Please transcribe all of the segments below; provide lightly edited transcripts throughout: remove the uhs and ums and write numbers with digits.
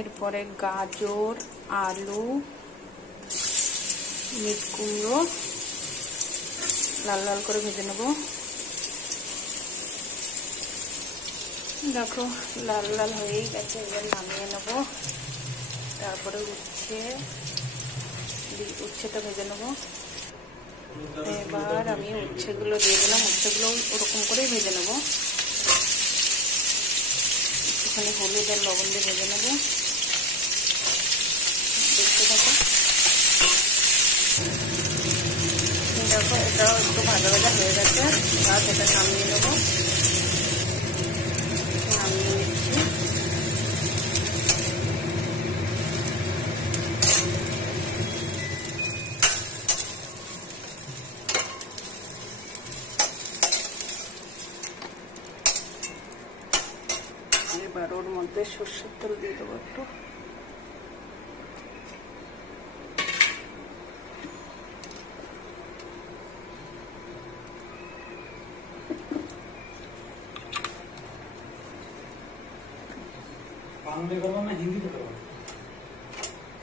এরপরে গাজর, আলু, মিট কুমড়ো লাল লাল করে ভেজে নেব। দেখো লাল লাল হয়েই গেছে, এবার নামিয়ে নেব। তারপরে উচ্ছেটা ভেজে নেব। এবার আমি উচ্ছেগুলো দিয়ে দিলাম, উচ্ছেগুলো ওরকম করেই ভেজে নেব। একটুখানি হলুদ আর লবণ দিয়ে ভেজে নেব। দেখতে থাকো। দেখো এটাও একটু ভাজা ভাজা হয়ে গেছে, আর এটা নামিয়ে নেব। নামিয়ে নিচ্ছি। এবার ওর মধ্যে সর্ষের তেল দিয়ে দেবো একটু।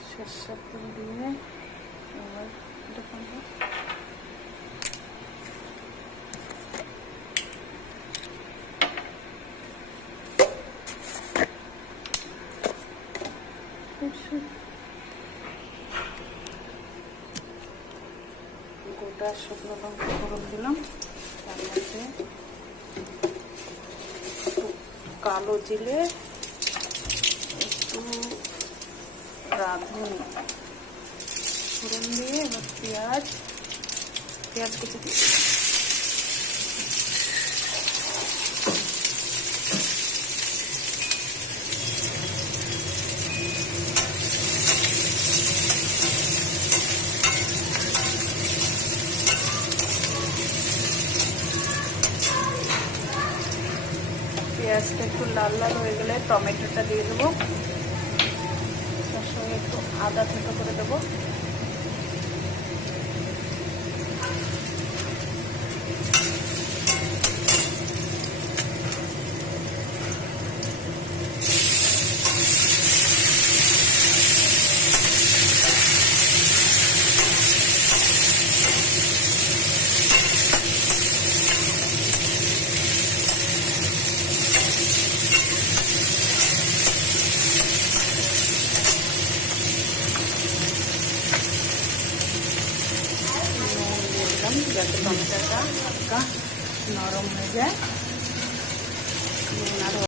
সর্ষের তেল দিয়ে এবার এটা করবো। গোটা শুকনো লঙ্কা ফোড়ন দিলাম, তার মধ্যে একটু কালো জিরে, একটু রাঁধুনি ফোড়ন দিয়ে এবার পেঁয়াজ কুচি দিয়ে পেঁয়াজটা একটু লাল লাল হয়ে গেলে টমেটোটা দিয়ে দেবো। তার সঙ্গে একটু আদা থেতো করে দেবো। যাতে টমেটোটা হালকা নরম হয়ে যায়।